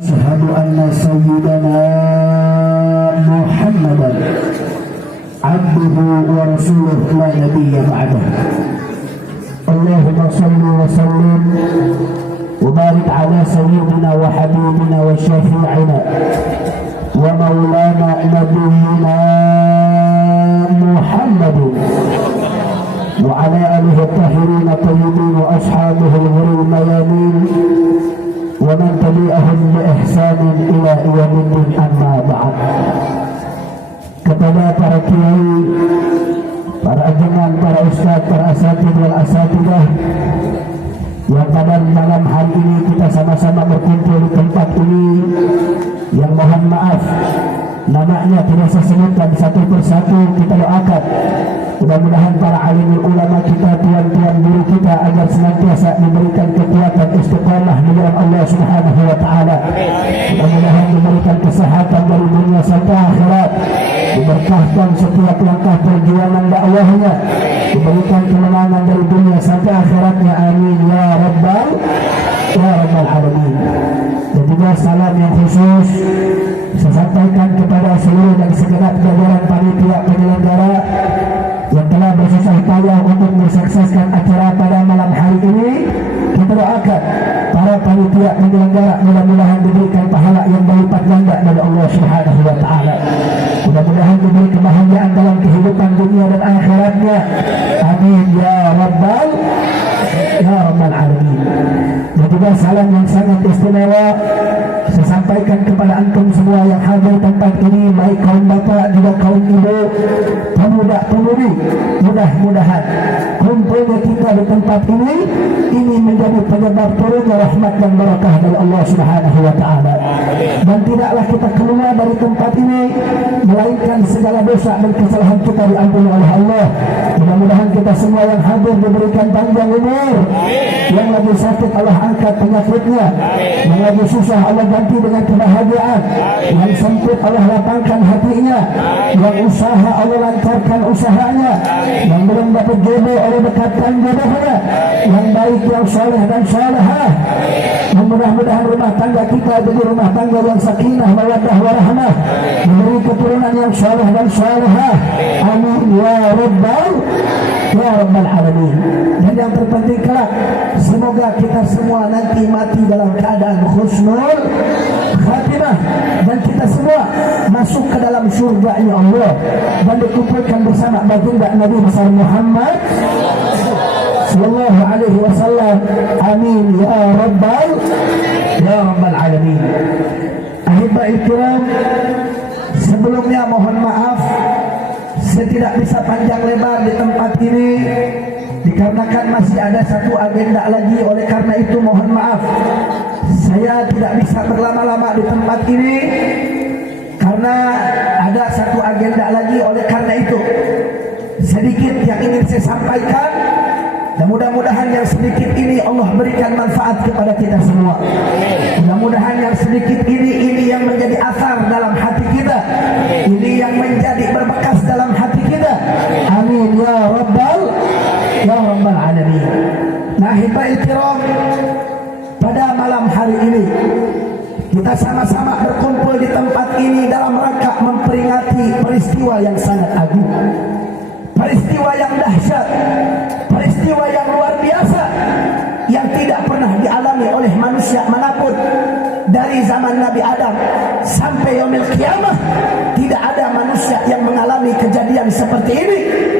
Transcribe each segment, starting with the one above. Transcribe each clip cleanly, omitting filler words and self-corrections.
أشهد أن سيدنا محمدا عبده ورسوله لا نبي بعده. اللهم صل وسلم وبارك على سيدنا وحبيبنا وشفيعنا ومولانا نبينا محمد وعلى آله الطاهرين الطيبين وأصحابه الغر الميامين ومن tabi'ahum bi ihsanin ila yaumiddin, amma ba'd. Kepada para kiai, para ajengan, para ustaz, para asatidz wal asatidah yang pada malam hari ini kita sama-sama berkumpul di tempat ini, yang mohon maaf namanya tidak saya sebutkan satu persatu, kita doakan mudah-mudahan para alim ulama kita, tuan-tuan guru kita agar senantiasa diberikan kekuatan istiqamah di dalam Allah Subhanahu wa taala. Mudah-mudahan diberikan kesehatan dari dunia sampai akhirat, diberkahkan setiap langkah perjuangan dakwahnya, diberikan kemenangan dari dunia sampai akhiratnya, amin ya rabbal alamin. Dan juga salam yang khusus saya sampaikan kepada seluruh dan segenap jajaran panitia penyelenggara yang telah bersusah payah untuk mensukseskan acara pada malam hari ini. Kita doakan para panitia penyelenggara mudah-mudahan diberikan pahala yang berlipat ganda dari Allah Subhanahu wa taala. Mudah-mudahan diberi kebahagiaan dalam kehidupan dunia dan akhiratnya, amin ya rabbal alamin. Dan juga salam yang sangat istimewa saya sampaikan kepada antum semua yang hadir tempat ini, baik kaum bapak juga kaum ibu, pemuda-pemudi. Mudah-mudahan kumpulnya kita di tempat ini menjadi penyebab turunnya rahmat dan barakah dari Allah Subhanahu wa taala. Dan tidaklah kita keluar dari tempat ini melainkan segala dosa dan kesalahan kita diampuni oleh Allah. Mudah-mudahan kita semua yang hadir diberikan panjang umur, yang lagi sakit Allah angkat penyakitnya, yang lagi susah Allah ganti dengan kebahagiaan, yang sempit Allah lapangkan hatinya, yang usaha Allah lancarkan usahanya, yang belum dapat jodoh Allah dekatkan jodohnya, yang baik, yang soleh dan solehah. Mudah-mudahan rumah tangga kita jadi rumah tangga yang sakinah, mawaddah warahmah, memberi keturunan yang soleh dan solehah, amin ya rabbal alamin. Dan yang terpenting kelak, semoga kita semua nanti mati dalam keadaan husnul khatimah, dan kita semua masuk ke dalam surganya Allah dan dikumpulkan bersama baginda Nabi besar Muhammad sallallahu alaihi wasallam, amin ya rabbal alamin. Ahibba'i kiram, sebelumnya mohon maaf saya tidak bisa panjang lebar di tempat ini dikarenakan masih ada satu agenda lagi. Oleh karena itu mohon maaf saya tidak bisa berlama-lama di tempat ini karena ada satu agenda lagi. Oleh karena itu sedikit yang ingin saya sampaikan, dan mudah-mudahan yang sedikit ini Allah berikan manfaat kepada kita semua. Mudah-mudahan yang sedikit ini yang menjadi asar dalam hati kita, ini yang menjadi berbekas dalam hati kita, amin ya rabbal alamin. Nah, hibahil kiram, pada malam hari ini kita sama-sama berkumpul di tempat ini dalam rangka memperingati peristiwa yang sangat agung, peristiwa yang dahsyat, peristiwa yang luar biasa yang tidak pernah dialami oleh manusia manapun dari zaman Nabi Adam sampai yaumil qiyamah. Tidak ada manusia yang mengalami kejadian seperti ini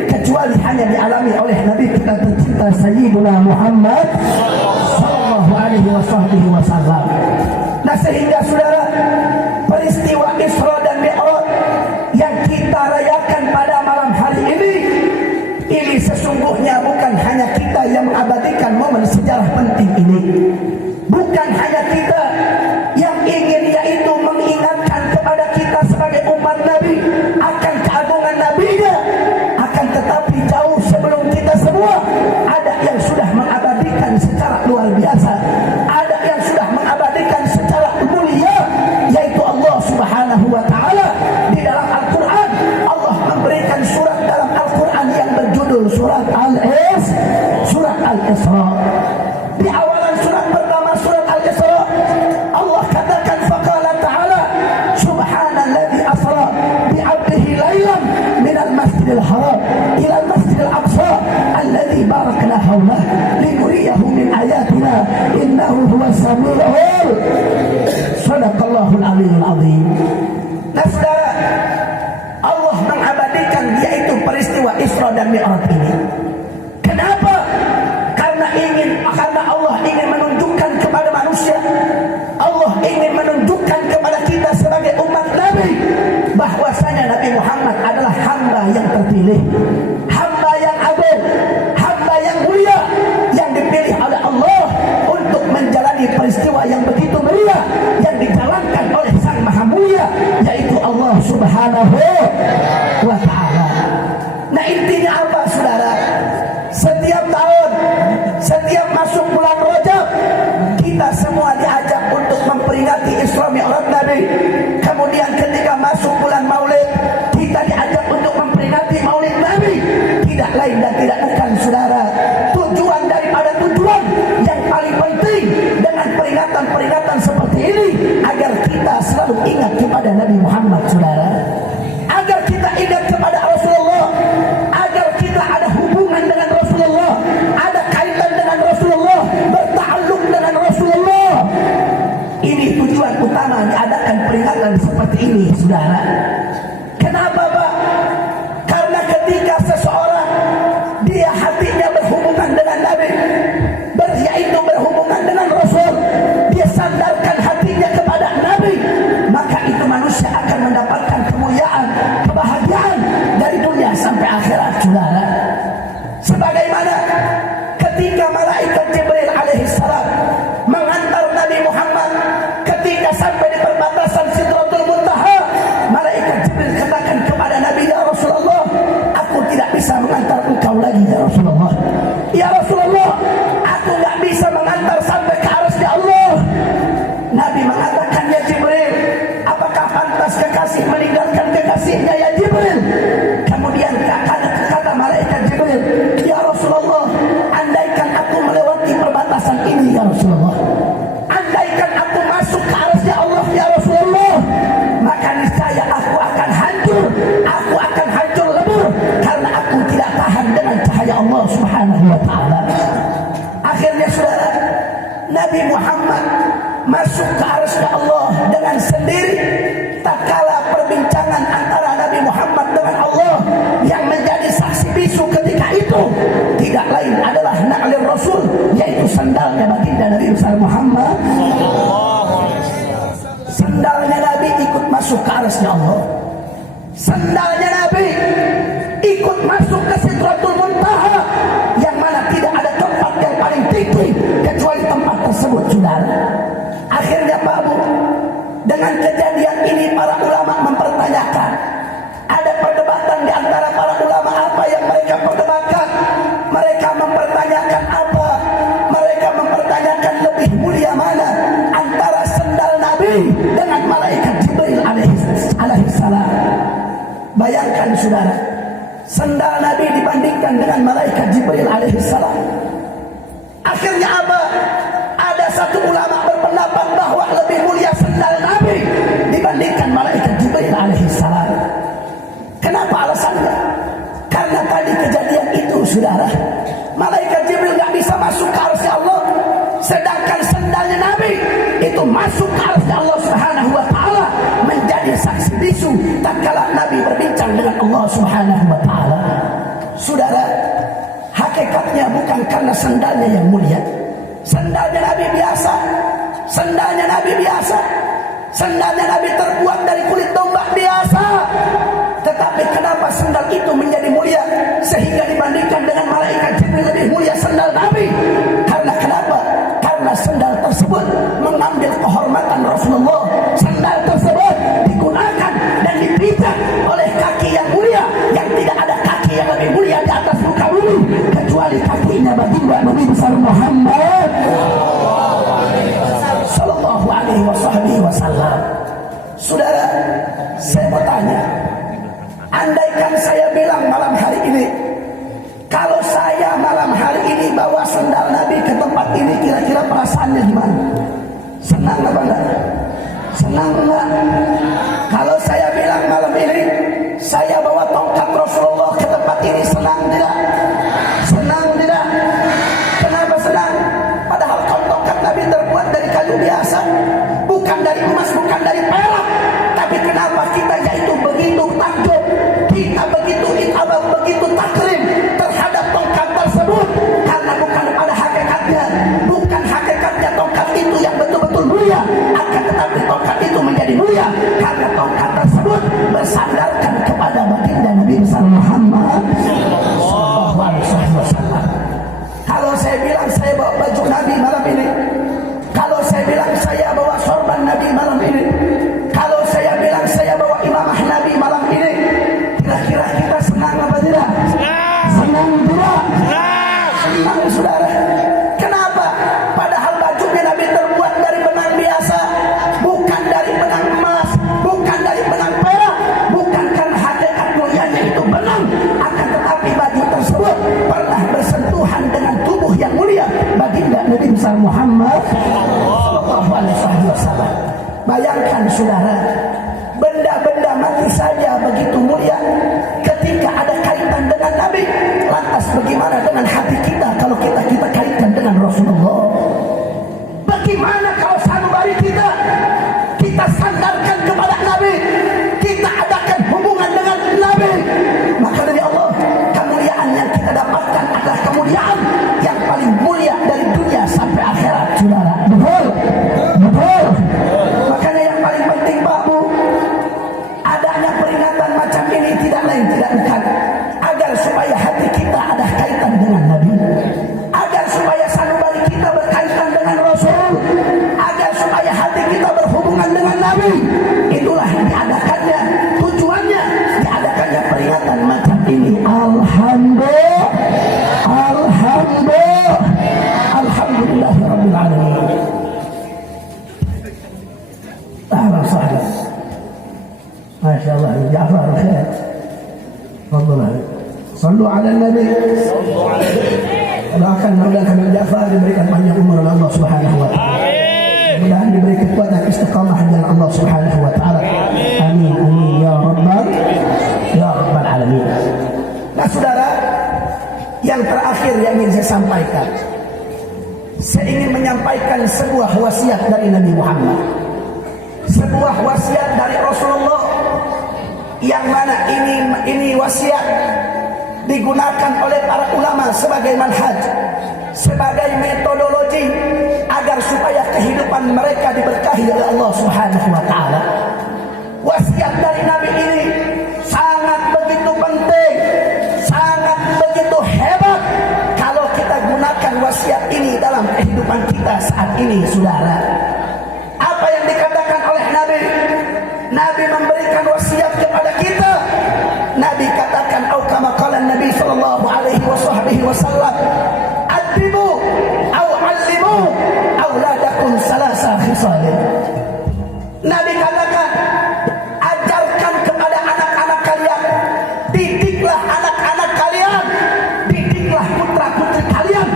kecuali hanya dialami oleh Nabi kita tercinta Sayyidina Muhammad sallallahu alaihi wasallam. Nah, sehingga saudara, peristiwa Isra dan Mi'raj yang kita rayakan pada malam hari ini sesungguhnya bukan hanya kita yang mengabadikan momen sejarah penting ini, bukan hanya kita yang ingin yaitu mengingatkan kepada kita sebagai umat Nabi akan keagungan Nabi-Nya, akan tetapi jauh sebelum kita semua ada yang sudah mengabadikan secara luar biasa, ada yang sudah mengabadikan secara mulia, yaitu Allah Subhanahu wa taala. Di dalam Al-Quran Allah memberikan surat dalam Al-Quran yang berjudul surat Al-Isra. Di awalan surat pertama surat Al-Isra Allah katakan istiqamah linuriyahu min ayatina innahu huwas samiul. Shadaqallahul aliyyul azim. Nah saudara, Allah mengabadikan yaitu peristiwa Isra dan Mi'raj ini. Kenapa? Karena Allah ingin menunjukkan kepada manusia, Allah ingin menunjukkan kepada kita sebagai umat Nabi bahwasanya Nabi Muhammad adalah hamba yang terpilih, hamba yang adil, hamba yang mulia, yang dipilih oleh Allah untuk menjalani peristiwa yang begitu mulia yang dijalankan oleh Sang Maha Mulia, yaitu Allah Subhanahu wa Ta'ala. Nah intinya apa saudara? Setiap tahun, setiap masuk bulan Rajab, kita semua diajak untuk memperingati Isra Mi'raj Nabi. Kemudian ketika masuk bulan Maulid, kita diajak untuk memperingati Maulid Nabi. Tidak lain dan tidak bukan saudara, tujuan daripada tujuan yang paling penting dengan peringatan-peringatan seperti ini agar kita selalu ingat kepada Nabi Muhammad saudara, agar kita ingat kepada Rasulullah, agar kita ada hubungan dengan Rasulullah, ada kaitan dengan Rasulullah, bertaalluk dengan Rasulullah. Ini tujuan utama diadakan peringatan seperti ini saudara. Kenapa Pak? Karena ketika seseorang dia hatinya berhubungan dengan Nabi, yaitu berhubungan dengan Rasul, dia sandarkan hatinya kepada Nabi, maka itu manusia akan mendapatkan kemuliaan, kebahagiaan dari dunia sampai akhirat saudara. Sebagaimana ketika malaikat Jibril alaihissalam mengantar Nabi Muhammad ketika sampai di perbatasan Sidratul Muntaha, malaikat Jibril katakan kepada Nabi, ya Rasulullah, aku tidak bisa mengantar engkau lagi ya Rasulullah. Ya Rasulullah, aku tidak bisa mengantar sampai ke arasnya Allah. Nabi mengatakan, ya Jibril, apakah pantas kekasih meninggalkan kekasihnya ya Jibril? Kemudian kata malaikat Jibril, ya Rasulullah, andaikan aku melewati perbatasan ini ya Rasulullah, andaikan aku masuk ke arasnya Allah ya Rasulullah, maka niscaya aku akan hancur lebur, karena aku tidak tahan dengan cahaya Allah Subhanahu wa Ta'ala. Akhirnya saudara, Nabi Muhammad masuk ke arasnya Allah dengan sendiri. Tak kala perbincangan antara Nabi Muhammad dengan Allah, yang menjadi saksi bisu ketika itu tidak lain adalah na'lir Rasul, yaitu sandalnya baginda Nabi Muhammad. Sandalnya Nabi ikut masuk ke arasnya Allah. Sandalnya Nabi ikut masuk ke Sidratul Muntaha, yang mana tidak ada tempat yang paling tinggi kecuali tempat tersebut saudara. Akhirnya Pak Bu, dengan kejadian ini para ulama mempertanyakan, ada perdebatan di antara para ulama. Apa yang mereka perdebatkan? Mereka mempertanyakan apa? Mereka mempertanyakan lebih mulia mana antara sendal Nabi dengan malaikat Jibril alaihissalam. Bayangkan saudara, sendal Nabi dibandingkan dengan malaikat Jibril alaihissalam. Akhirnya apa? Ada satu ulama berpendapat bahwa lebih mulia sendal Nabi dibandingkan malaikat Jibril alaihissalam. Kenapa alasannya? Karena tadi kejadian itu saudara, malaikat Jibril gak bisa masuk ke arasnya Allah, sedangkan sendalnya Nabi itu masuk ke arasnya Allah Subhanahu wa Ta'ala, menjadi saksi bisu tatkala Nabi berbincang dengan Allah Subhanahu wa Ta'ala. Saudara, hakikatnya bukan karena sendalnya yang mulia. Sendalnya Nabi biasa, sendalnya Nabi biasa, sendalnya Nabi terbuat dari kulit domba biasa. Tetapi kenapa sendal itu menjadi mulia sehingga dibandingkan dengan malaikat Jibril lebih mulia sendal Nabi? Karena kenapa? Karena sendal tersebut mengambil kehormatan Rasulullah. Sendal tersebut digunakan dan dipijak oleh kaki yang mulia, yang tidak ada kaki yang lebih mulia di atas muka bumi kecuali kakinya baginda Nabi besar Muhammad sallallahu alaihi wasallam. Saudara, saya mau tanya, andaikan saya bilang malam hari ini, kalau saya malam hari ini bawa sendal Nabi ke tempat ini, kira-kira perasaannya gimana? Senang apa enggak? Senang enggak? Kalau saya bilang malam ini saya bawa tongkat Rasulullah ke tempat ini, senang tidak? Senang tidak? bukan dari emas, bukan dari perak. Tapi kenapa kita yaitu begitu takjub, kita begitu itabah, begitu takrim terhadap tongkat tersebut? Karena bukan pada hakikatnya, bukan hakikatnya tongkat itu yang betul-betul mulia, akan tetapi tongkat itu menjadi mulia karena tongkat tersebut bersandarkan kepada baginda Nabi Muhammad sallallahu alaihi wasallam. Kalau saya bilang saya bawa baju Nabi malam ini, kalau saya bilang saya bawa sorban Nabi malam ini, kalau saya bilang saya bawa imamah Nabi malam ini, kira-kira kita senang apa tidak? Senang tidak? Senang saudara. Kenapa? Padahal bajunya Nabi terbuat dari benang biasa, bukan dari benang emas, bukan dari benang perak, bukan karena hakikat mulianya itu benang, akan tetapi baju tersebut pernah bersentuhan dengan tubuh yang mulia baginda Nabi Muhammad sallallahu alaihi wasallam. Bayangkan saudara, benda-benda mati saja begitu mulia ketika ada kaitan dengan Nabi. Lantas bagaimana dengan hati kita kalau kita kaitkan dengan Rasulullah? Bagaimana kalau sanubari kita sandarkan kepada Nabi, kita adakan hubungan dengan Nabi? Maka dari Allah, kemuliaan yang kita dapatkan adalah kemuliaan yang paling mulia dari dunia sampai akhirat, saudara. Betul, betul. Makanya yang paling penting Pak Bu, adanya peringatan macam ini tidak lain tidak bukan agar supaya hati kita ada kaitan dengan Nabi, agar supaya sanubari kita berkaitan dengan Rasul, agar supaya hati kita berhubungan dengan Nabi. Itulah yang diadakannya, tujuannya diadakannya peringatan macam ini. Alhamdulillah, alhamdulillah, alhamdulillahirabbil alamin. Ahlan sahlan. Masya Allah, Ja'far khair. Fadhal. Sallu ala Nabi. Doakan mudah kami Ja'far diberikan panjang umur oleh Allah Subhanahu wa taala. Mudah diberi kekuatan istiqamah dengan Allah Subhanahu wa taala. Amin amin ya rabbal alamin. Nah, saudara, yang terakhir yang ingin saya sampaikan, saya ingin menyampaikan sebuah wasiat dari Nabi Muhammad, sebuah wasiat dari Rasulullah, yang mana ini wasiat digunakan oleh para ulama sebagai manhaj, sebagai metodologi agar supaya kehidupan mereka diberkahi oleh Allah Subhanahu wa taala. Wasiat dari Nabi ini sangat begitu penting, sangat begitu hebat kalau kita gunakan wasiat ini dalam kehidupan kita saat ini, saudara. Apa yang dikatakan oleh Nabi? Nabi memberikan wasiat kepada kita. Nabi katakan, "Au kama qala Nabi sallallahu alaihi wasallam, adibu au allimu auladakum salasa khisalin." Nabi katakan, ajarkan kepada anak-anak kalian, didiklah anak-anak kalian, didiklah putra-putri kalian,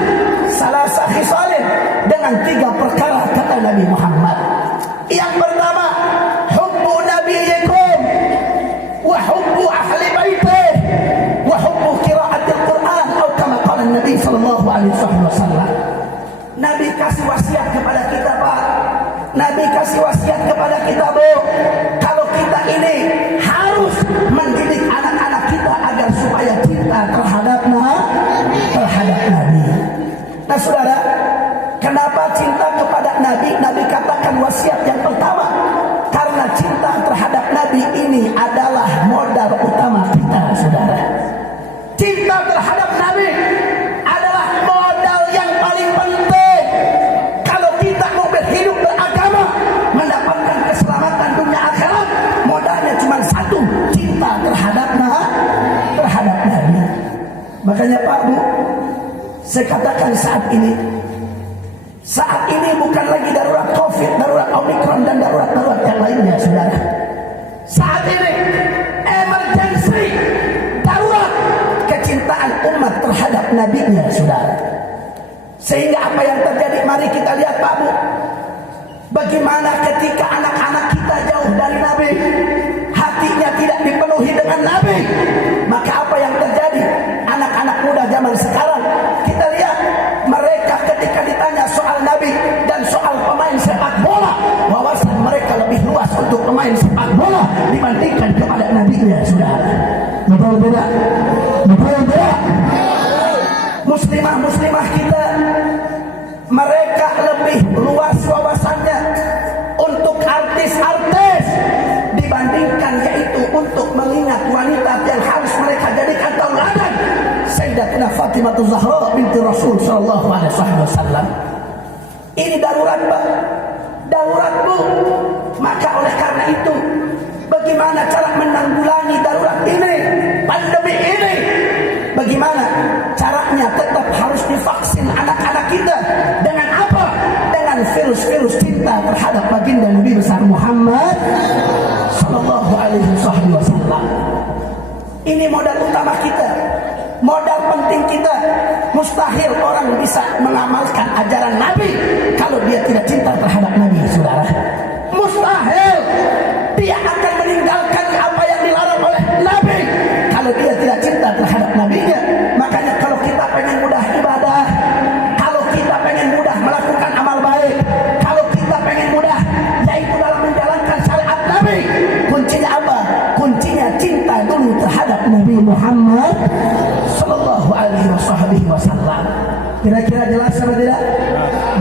salasa khisalin, dengan 3 perkara kata Nabi Muhammad. Yang pertama, hubbu nabiyikum wa hubbu ahli baitih wa hubbu qiraatil Quran, atau kama qala Nabi sallallahu alaihi wasallam. Nabi kasih wasiat kepada kita, Pak. Nabi kasih wasiat kepada kita, Bu. Kalau kita ini harus mendidik anak-anak kita agar supaya cinta terhadap Nabi. Nah, saudara, kenapa cinta kepada Nabi? Nabi katakan wasiat yang pertama, karena cinta terhadap Nabi ini adalah modal utama kita, saudara. Cinta terhadap Nabi adalah modal yang paling penting. Kalau kita mau berhidup beragama, mendapatkan keselamatan dunia akhirat, modalnya cuma satu, cinta terhadap Nabi. Makanya Pak Bu, saya katakan saat ini bukan lagi darurat COVID, darurat Omikron, dan darurat-darurat yang lainnya, saudara. Saat ini emergency, darurat kecintaan umat terhadap nabinya, saudara. Sehingga apa yang terjadi, mari kita lihat Pak Bu, bagaimana ketika anak-anak kita jauh dari Nabi, hatinya tidak dipenuhi dengan Nabi, maka apa yang terjadi? Anak-anak muda zaman sekarang, kita lihat mereka ketika ditanya soal Nabi dan soal pemain sepak bola, tidak? Betul tidak? Muslimah kita mereka lebih luas wawasannya untuk artis-artis dibandingkan yaitu untuk mengingat wanita yang harus mereka jadikan tauladan, Sayyidatina Fatimah Zahra binti Rasul sallallahu alaihi wasallam. Ini darurat, Pak. Darurat, Bu. Maka oleh karena itu, bagaimana cara menanggulangi darurat ini, pandemi ini? Bagaimana caranya? Tetap harus divaksin anak-anak kita. Dengan apa? Dengan virus-virus cinta terhadap baginda Nabi besar Muhammad sallallahu alaihi wasallam. Ini modal utama kita, modal penting kita. Mustahil orang bisa mengamalkan ajaran Nabi kalau dia tidak cinta terhadap Nabi, saudara. Mustahil dia akan meninggalkan apa yang dilarang oleh Nabi kalau dia tidak cinta terhadap Nabinya. Makanya kalau kita pengen mudah ibadah, kalau kita pengen mudah melakukan amal baik, kalau kita pengen mudah yaitu dalam menjalankan syariat Nabi, kuncinya apa? Kuncinya cinta dulu terhadap Nabi Muhammad sallallahu alaihi wasallam. Kira-kira jelas apa tidak?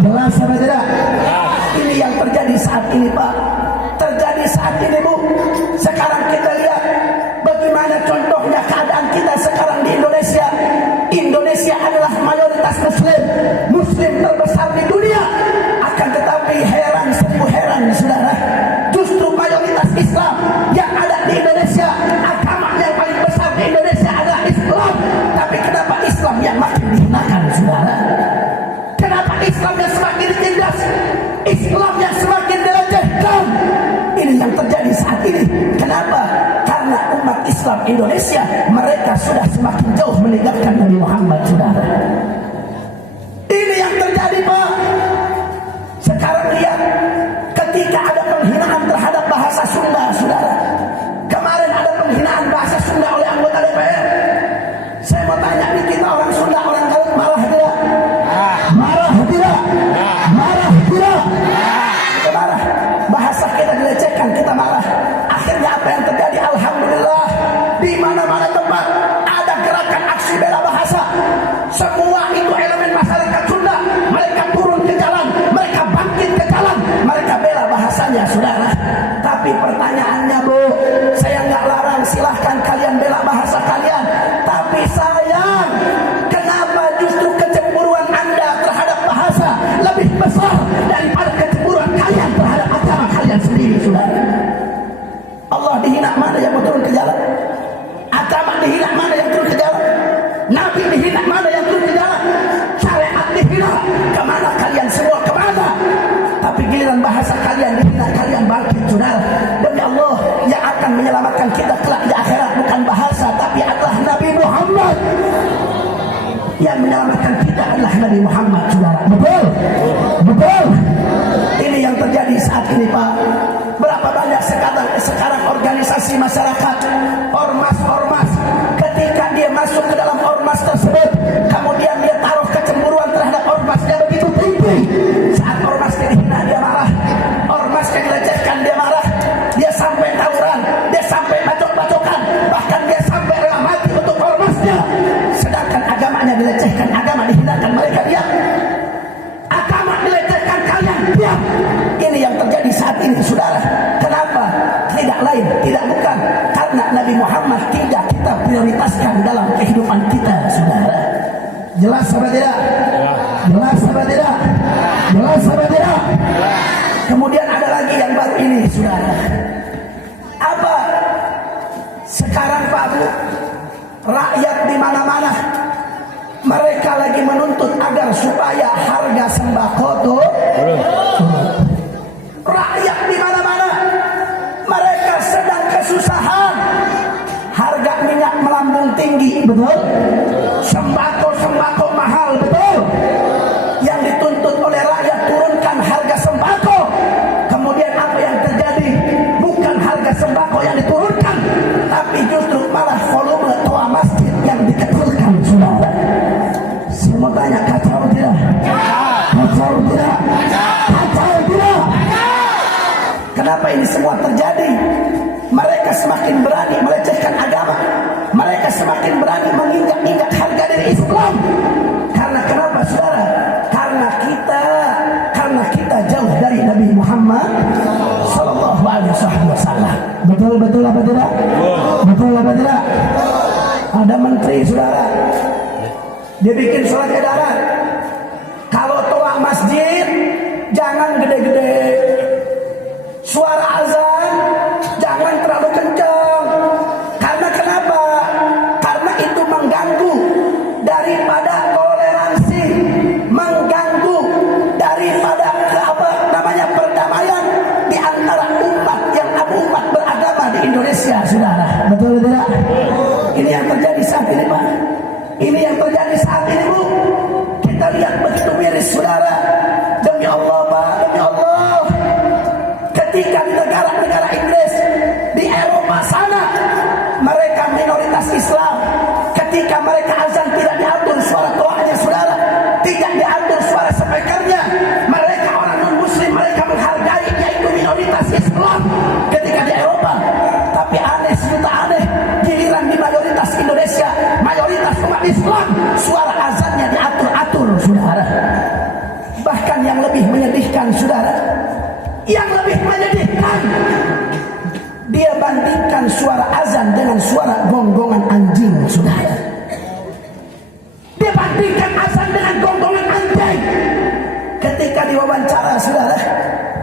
Jelas apa tidak? Ini yang terjadi saat ini, Pak. Terjadi saat ini, Bu. Sekarang kita lihat bagaimana contohnya keadaan kita sekarang di Indonesia. Indonesia adalah mayoritas Muslim, Muslim terbesar di dunia. Akan tetapi heran, sungguh heran, saudara. Justru mayoritas Islam yang ada di Indonesia, agama yang paling besar di Indonesia adalah Islam. Tapi kenapa Islam yang makin dihinakan, saudara? Kenapa Islam yang semakin ditindas? Islam yang semakin dilecehkan? Ini yang terjadi saat ini. Kenapa? Karena umat Islam Indonesia mereka sudah semakin jauh meninggalkan Nabi Muhammad, saudara. Ini yang terjadi, Pak. Sekarang lihat, ketika ada penghinaan terhadap bahasa Sunda, saudara. Kemarin ada penghinaan bahasa Sunda oleh anggota DPR. Saya mau tanya nih, kita orang Sunda, orang Garut marah tidak? Marah tidak? Marah tidak? Kita marah. Bahasa kita dilecehkan, kita marah. Akhirnya apa yang terjadi? Alhamdulillah, di mana-mana tempat ada gerakan aksi bela bahasa. Semua itu elemen masyarakat Sunda, mereka turun ke jalan, mereka bangkit ke jalan, mereka bela bahasanya, saudara. Tapi pertanyaannya, Bu, saya nggak larang, silahkan kalian bela bahasa kalian. Tapi sayang, kenapa justru kecemburuan Anda terhadap bahasa lebih besar daripada kecemburuan kalian terhadap agama kalian sendiri, saudara? Allah dihina, mana yang mau turun ke jalan? Agama dihina, mana yang turun ke jalan? Nabi dihina, mana yang turun ke jalan? Syariat dihina, kemana kalian semua, kemana? Tapi giliran bahasa kalian dihina, kalian bangkit, saudara. Demi Allah, yang akan menyelamatkan kita kelak di akhirat bukan bahasa, tapi adalah Nabi Muhammad. Yang menyelamatkan kita adalah Nabi Muhammad, saudara. Betul? Betul? Ini yang terjadi saat ini, Pak. Berapa banyak sekarang organisasi masyarakat, ormas-ormas, ketika dia masuk ke dalam ormas tersebut, kemudian dia taruh kecemburuan terhadap ormasnya begitu tinggi. Saat ormasnya dihina, dia marah. Ormasnya dilecehkan, dia marah. Dia sampai tawuran, dia sampai bacok-bacokan, bahkan dia sampai rela mati untuk ormasnya. Sedangkan agamanya dilecehkan, agama dihinakan, mereka diam. Agama dilecehkan, kalian diam. Ini yang terjadi saat ini, saudara. Kenapa? Tidak lain, tidak bukan karena Nabi Muhammad tidak kita prioritaskan dalam kehidupan kita, saudara. Jelas apa tidak? Jelas apa tidak? Jelas apa tidak? Kemudian ada lagi yang baru ini, saudara. Apa? Sekarang, Pak Bu, rakyat di mana-mana mereka lagi menuntut agar supaya harga sembako turun. Rakyat di mana-mana mereka sedang kesusahan. Harga minyak melambung tinggi, betul? Sembako mahal, betul? Yang dituntut oleh rakyat turunkan harga sembako. Kemudian apa yang terjadi? Bukan harga sembako yang diturunkan, tapi justru malah volume toa masjid yang dikecilkan, saudara. Saya mau tanya, kacau tidak? Kacau tidak? Kacau tidak? Kenapa ini semua terjadi? Mereka semakin berani melecehkan agama. Mereka semakin Nabi Muhammad sallallahu alaihi wasallam. Betul apa tidak? Betul apa tidak? Ada menteri saudara, dia bikin surat edaran, kalau toa masjid jangan gede-gede, suara azan jangan terlalu kencang. Karena kenapa? Karena itu mengganggu daripada toleransi, mengganggu daripada perdamaian di antara umat beragama di Indonesia, saudara. Betul tidak? Ini yang terjadi saat ini, Pak. Ini yang terjadi saat ini, Bu. Kita lihat begitu miris, saudara. Demi Allah, Pak, demi Allah. Ketika di negara-negara Inggris, di Eropa sana, mereka minoritas Islam. Ketika mereka azan tidak diatur suara toanya, saudara, tidak diatur suara speakernya. Mereka orang non-Muslim, mereka menghargai, yaitu minoritas Islam ketika di Eropa. Tapi aneh, sejuta aneh, giliran di mayoritas Indonesia, mayoritas umat Islam, suara azannya diatur-atur, saudara. Bahkan yang lebih menyedihkan, saudara, yang lebih menyedihkan, dia bandingkan suara azan dengan suara gonggongan anjing, saudara. Dia bandingkan azan dengan gonggongan anjing. Ketika diwawancara, saudara,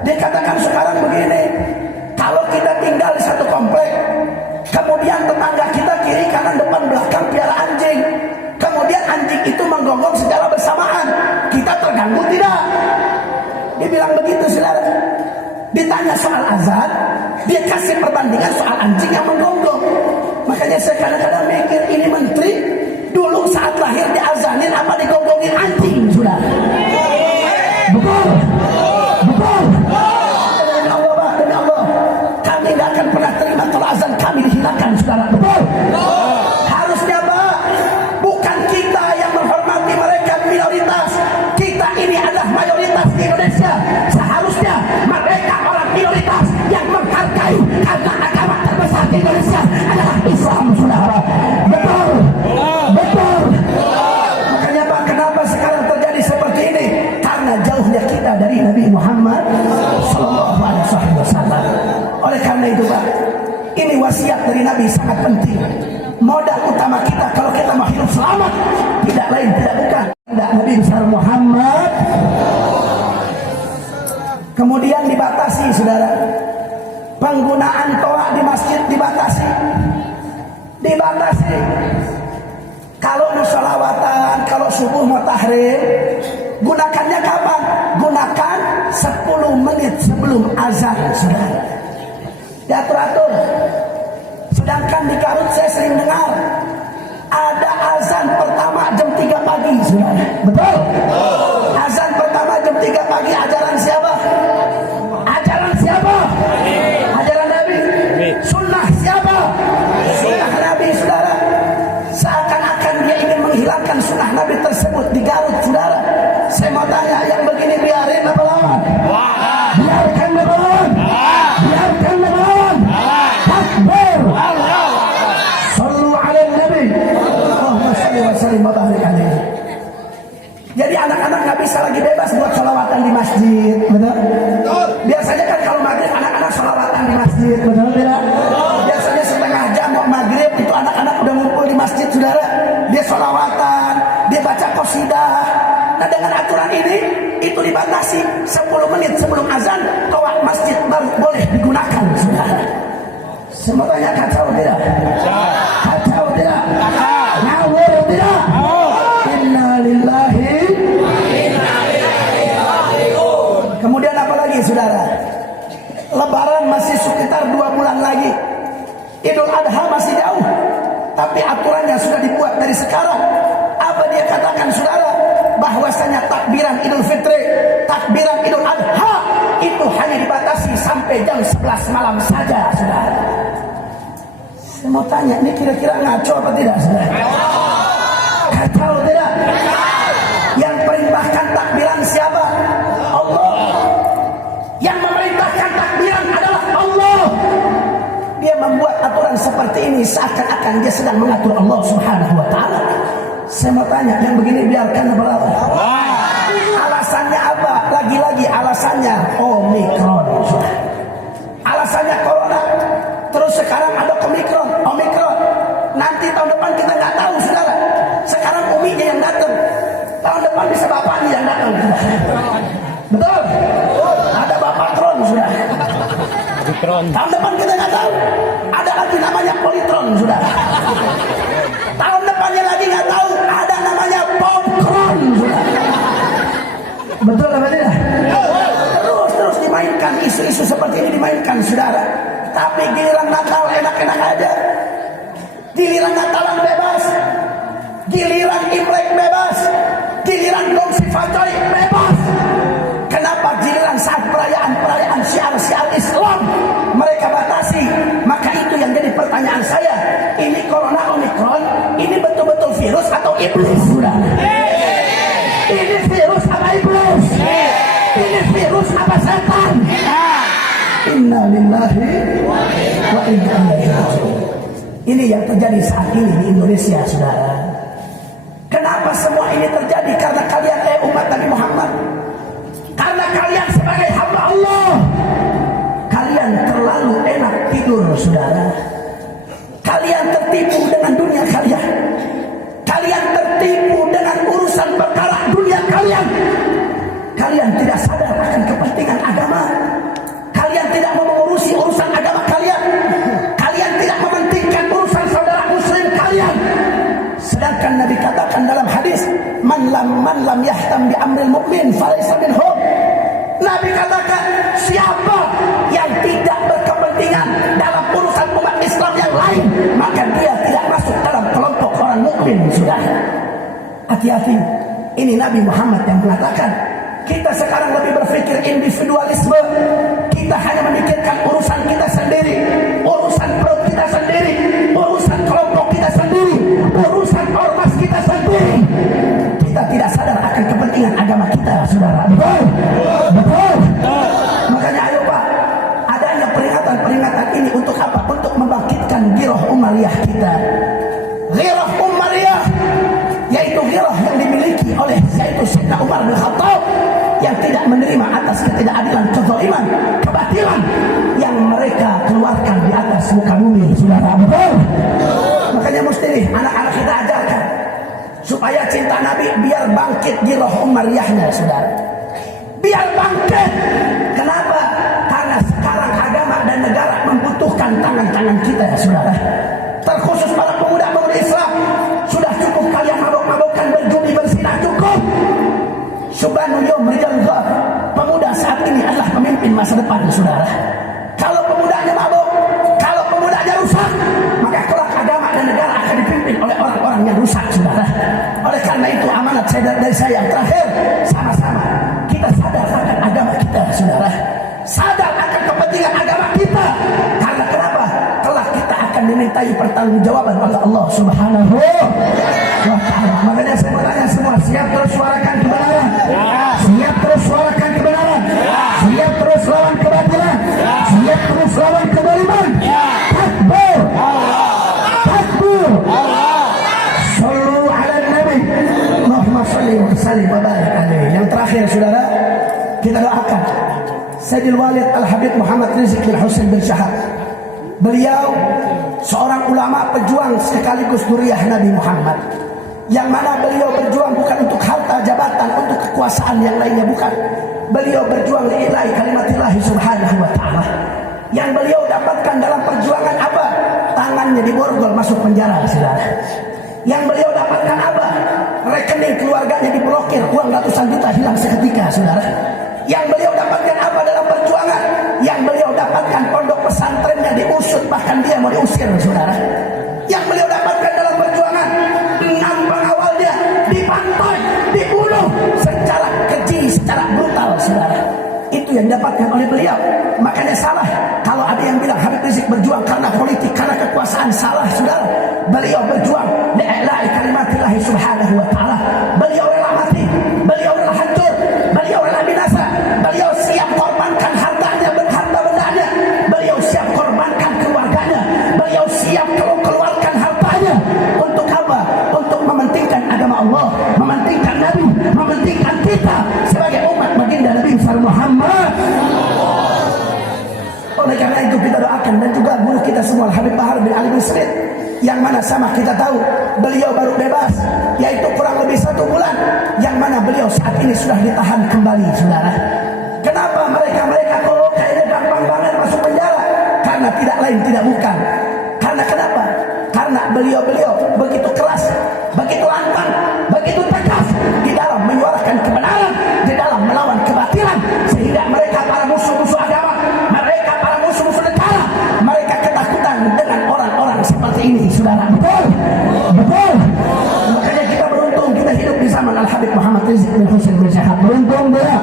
dia katakan sekarang begini, kalau kita tinggal di satu komplek, kemudian tetangga kita kiri kanan depan belakang piara anjing, kemudian anjing itu menggonggong secara bersamaan, kita terganggu tidak? Dia bilang begitu, saudara. Ditanya soal azan, dia kasih perbandingan soal anjing yang menggonggong. Makanya saya kadang-kadang mikir, ini menteri dulu saat lahir diazanin apa digonggongin anjing, saudara? Betul. Demi Allah, Pak, demi Allah, kami tidak akan pernah terima kalau azan kami dihilangkan, saudara. Betul. Harusnya, Pak, bukan kita yang menghormati mereka minoritas. Kita ini adalah mayoritas di Indonesia. Seharusnya mereka orang minoritas yang menghargai, karena agama terbesar di Indonesia adalah Islam, saudara. Betul. Makanya, Pak, kenapa sekarang terjadi seperti ini? Karena jauhnya kita dari Nabi Muhammad sallallahu alaihi wasallam. Oleh karena itu, Pak, ini wasiat dari Nabi sangat penting. Modal utama kita kalau kita mau hidup selamat, tidak lain tidak bukan Nabi besar Muhammad. Kemudian dibatasi, saudara, penggunaan toa di masjid dibatasi. Kalau mau sholawatan, kalau subuh mau tahrim, gunakannya kapan? Gunakan 10 menit sebelum azan, saudara. Diatur-atur. Sedangkan di Garut saya sering dengar ada azan pertama jam 3 pagi, saudara. Betul? Azan pertama jam 3 pagi, ajaran siapa? Ajaran Nabi. Sunnah siapa? Sunnah Nabi, saudara. Seakan-akan dia ingin menghilangkan sunnah Nabi tersebut di Garut, saudara. Saya mau tanya, yang begini biarin apa lawan? Biarkan lawan. Takbir. Sallu ala Nabi. Allahumma salli wa sallim wa barik alaihi. Jadi anak-anak nggak bisa lagi bebas buat sholawatan di masjid, betul? Biasanya kan kalau maghrib anak-anak sholawatan di masjid, betul tidak? Biasanya setengah jam mau maghrib itu anak-anak udah ngumpul di masjid, saudara. Dia sholawatan, dia baca qasidah. Nah, dengan aturan ini itu dibatasi 10 menit sebelum azan toa masjid baru boleh digunakan, saudara. Semua tanya, kacau tidak? Kacau tidak? Ngawur tidak? Inna lillahi. Kemudian apa lagi, saudara? Lebaran masih sekitar 2 bulan lagi. Idul Adha masih jauh, tapi aturannya sudah dibuat dari sekarang. Apa dia katakan, saudara? Bahwasanya takbiran Idul Fitri, takbiran Idul Adha itu hanya dibatasi sampai jam 11 malam saja, saudara. Saya mau tanya, ini kira-kira ngaco apa tidak, saudara? Kacau tidak? Yang perintahkan takbiran siapa? Allah. Yang memerintahkan takbiran adalah Allah. Dia membuat aturan seperti ini seakan-akan dia sedang mengatur Allah Subhanahu wa ta'ala. Saya mau tanya, yang begini biarkan apa? Alasannya apa? Lagi-lagi alasan alasannya Omikron. Alasannya corona. Terus sekarang ada Omikron. Nanti tahun depan kita nggak tahu, saudara. Sekarang uminya yang datang. Tahun depan bisa bapaknya yang datang. Betul? Ada bapak Tron, sudah. Tahun depan kita nggak tahu. Ada lagi namanya Politron, sudah. Tahun depannya lagi nggak tahu. Ada namanya Popcorn, sudah. Betul apa tidak? Terus dimainkan, isu-isu seperti ini dimainkan, saudara. Tapi giliran Natal enak-enak aja. Giliran Natalan bebas. Giliran Imlek bebas. Giliran Gongsi Facoy bebas. Kenapa giliran saat perayaan syiar-syiar Islam mereka batasi? Maka itu yang jadi pertanyaan saya. Ini corona Omikron, ini betul-betul virus atau iblis, sudah? Ini virus apa iblis? Ini virus apa setan? Inna lillahi wa inna ilaihi raji'un. Ini yang terjadi saat ini di Indonesia, saudara. Kenapa semua ini terjadi? Karena kalian umat Nabi Muhammad. Karena kalian sebagai hamba Allah. Kalian terlalu enak tidur, saudara. Kalian tertipu dengan dunia kalian. Kalian tertipu dengan urusan perkara dunia kalian. Kalian tidak sadar akan kepentingan agama. Kalian tidak mau mengurusi urusan agama kalian. Kalian tidak mementingkan urusan saudara muslim kalian. Sedangkan Nabi katakan dalam hadis, man lam yahtam bi amril mu'min falaysa minhum. Nabi katakan, siapa yang tidak berkepentingan dalam urusan umat Islam yang lain, maka dia tidak masuk dalam kelompok orang mukmin, sudah. Hati-hati. Ini Nabi Muhammad yang mengatakan. Kita sekarang lebih berpikir individualisme. Kita hanya memikirkan urusan kita sendiri, urusan perut kita sendiri, urusan kelompok kita sendiri, urusan ormas kita sendiri. Kita tidak sadar akan kepentingan agama kita, saudara. Betul. Makanya ayo Pak, adanya peringatan ini untuk apa? Untuk membangkitkan ghirah umariyah kita. Ghirah umariyah, yaitu ghirah yang dimiliki oleh Sayyidina Umar bin Khattab, yang tidak menerima atas ketidakadilan, kezaliman, kebatilan yang mereka keluarkan di atas muka bumi, saudara. Betul. Makanya mesti nih anak-anak kita ajarkan supaya cinta Nabi biar bangkit di roh umariyahnya, saudara. Biar bangkit. Kenapa? Karena sekarang agama dan negara membutuhkan tangan-tangan kita, saudara. Terkhusus para pemuda-pemuda Islam. Sudah cukup kalian mabok-mabokan, berjudi, berzinah, cukup. Subhanul yawm rijal ghar. Pemuda saat ini adalah pemimpin masa depan, saudara. Kalau pemudanya mabuk, kalau pemudanya rusak, maka kelak agama dan negara akan dipimpin oleh orang-orang yang rusak, saudara. Oleh karena itu amanat dari saya yang terakhir, sama-sama kita sadar akan agama kita, saudara. Sadar akan kepentingan agama kita. Karena kenapa? Kelak kita akan dimintai pertanggungjawaban oleh Allah Subhanahu wa ta'ala. Makanya saya bertanya semua, siap terus suarakan kebenaran? Siap terus suarakan kebenaran? Siap terus lawan kebatilan? Siap terus lawan kezaliman? Takbir! Takbir! Sallu ala Nabi. Allahumma salli wa sallim wa barik alaihi. Yang terakhir, saudara, kita doakan Sayyidil Walid Al-Habib Muhammad Rizik bin Husain bin Syahab. Beliau seorang ulama pejuang sekaligus duriyah Nabi Muhammad. Yang mana beliau berjuang bukan untuk harta jabatan, untuk kekuasaan yang lainnya, bukan. Beliau berjuang lillahi kalimatillahi subhanahu wa ta'ala. Yang beliau dapatkan dalam perjuangan apa? Tangannya diborgol masuk penjara, saudara. Yang beliau dapatkan apa? Rekening keluarganya diblokir, uang ratusan juta hilang seketika, saudara. Yang beliau dapatkan apa dalam perjuangan? Yang beliau dapatkan pondok pesantrennya diusut, bahkan dia mau diusir, saudara. Yang beliau dapatkan dalam perjuangan 6 pengawalnya dipantai, dibunuh secara keji, secara brutal, saudara. Itu yang didapatkan oleh beliau. Makanya salah kalau ada yang bilang Habib Rizik berjuang karena politik, karena kekuasaan. Salah, saudara. Beliau berjuang li'ila'i kalimatillahi subhanahu wa ta'ala. Beliau rela mati, beliau rela hancur, beliau rela binasa. Beliau siap korbankan hartanya, harta bendanya. Beliau siap korbankan keluarganya. Beliau siap keluarkan hartanya. Untuk apa? Untuk mementingkan agama Allah, mementingkan Nabi, mementingkan kita sebagai umat baginda Nabi Muhammad doakan dan juga guru kita semua Habib Bahar bin Ali bin Smith, yang mana sama kita tahu beliau baru bebas, yaitu kurang lebih 1 bulan, yang mana beliau saat ini sudah ditahan kembali, saudara. Kenapa mereka kalau kayaknya gampang banget masuk penjara? Karena tidak lain tidak bukan. Karena kenapa? Karena beliau begitu keras, begitu lantang, begitu tegas di dalam menyuarakan kebenaran, di dalam melawan kebatilan, sehingga mereka para musuh-musuh agama, mereka para musuh-musuh negara, mereka ketakutan dengan orang-orang seperti ini, saudara. Betul. Makanya kita beruntung kita hidup di zaman Al-Habib Muhammad Rizik bin Husain bin Syahab. Beruntung dia.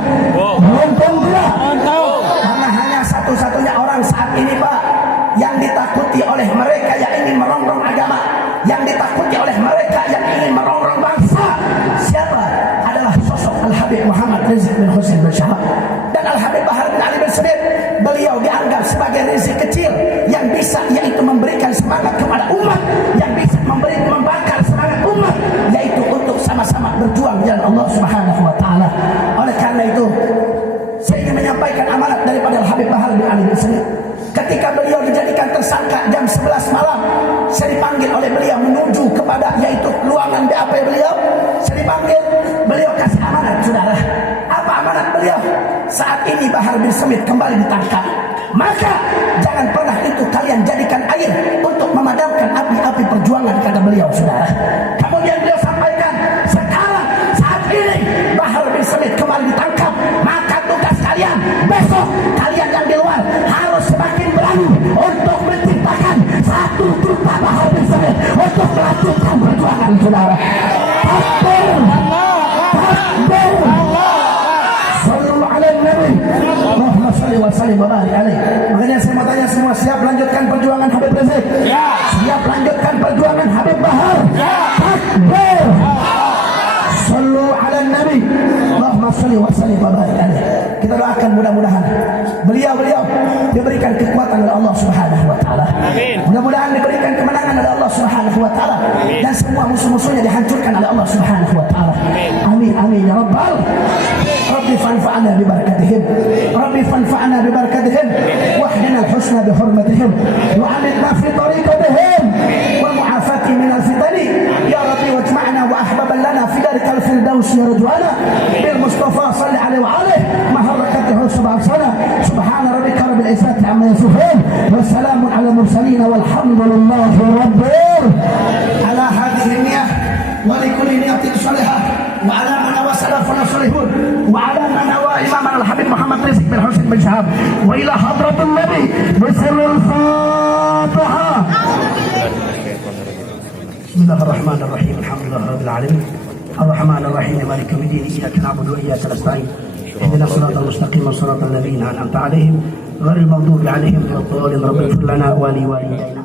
Karena hanya satu-satunya orang saat ini, Pak, yang ditakuti oleh mereka yang ingin merongrong agama, yang ditakuti oleh mereka yang ingin merongrong bangsa. Siapa? Adalah sosok Al-Habib Muhammad Rizik bin Husain bin Syahab. Dan Al-Habib Bahar bin Ali bin Smith, beliau dianggap sebagai Rizik kecil yang bisa yaitu memberikan semangat kepada umat, yang bisa membakar semangat umat, yaitu untuk sama-sama berjuang jalan Allah Subhanahu wa taala. Oleh karena itu, saya ingin menyampaikan amanat daripada Al-Habib Bahar bin Ali bin Smith. Ketika beliau dijadikan tersangka jam 11 malam, saya dipanggil oleh beliau menuju kepada yaitu ruangan BAP beliau. Saya dipanggil, beliau kasih amanat, saudara. Apa amanat beliau? Saat ini Bahar bin Smith kembali ditangkap, maka jangan pernah itu kalian jadikan air untuk memadamkan api-api perjuangan, kata beliau, saudara. Kemudian beliau sampaikan, sekarang saat ini Bahar bin Smith kembali ditangkap, maka tugas kalian besok, kalian yang di luar harus semakin berani untuk menciptakan 1 juta Bahar bin Smith untuk melanjutkan perjuangan, saudara. Takbir, sallu ala nabi, Allahumma salli wa sallim wa barik alaih. Makanya saya mau tanya semua, siap lanjutkan perjuangan Habib Rizik? Siap lanjutkan perjuangan Habib Bahar? Takbir, sallu ala nabi, Allahumma salli wa sallim wa barik alaih. Kita doakan mudah-mudahan beliau diberikan kekuatan oleh Allah Subhanahu wa taala. Mudah-mudahan diberikan kemenangan oleh Allah Subhanahu wa taala, dan semua musuh-musuhnya dihancurkan oleh Allah Subhanahu wa taala. Amin amin ya rabbal. Rabbi fanfa'na bi barakatihim, Rabbi fanfa'na bi barakatihim, wahdina al-husna bi hurmatihim, wa amidna fi tariqatihim, wa mu'afati min al-fitani ya Rabbi, wajma'na wa ahbaban lana fi darikal firdaus ya rajwana bil Mustafa salli alaihi wa alihi maharrakatuhu subhana rabbika rabbil izzati amma yasifun wa salamun ala mursalin walhamdulillahi rabbil ala hadhihi niyyah wa likulli niyyatin salihah wa ala man wasalafuna salihun wa ala man wa imam al-Habib Muhammad Rizik bin Husain bin Syahab wa ila hadratul nabi bisirul fatiha. Bismillahirrahmanirrahim. Alhamdulillahirabbil alamin. الرحمن الرحيم مالك يوم الدين إياك نعبد وإياك نستعين اهدنا الصراط المستقيم صراط الذين أنعمت عليهم غير المغضوب عليهم ولا الضالين رب اغفر لنا ولوالدينا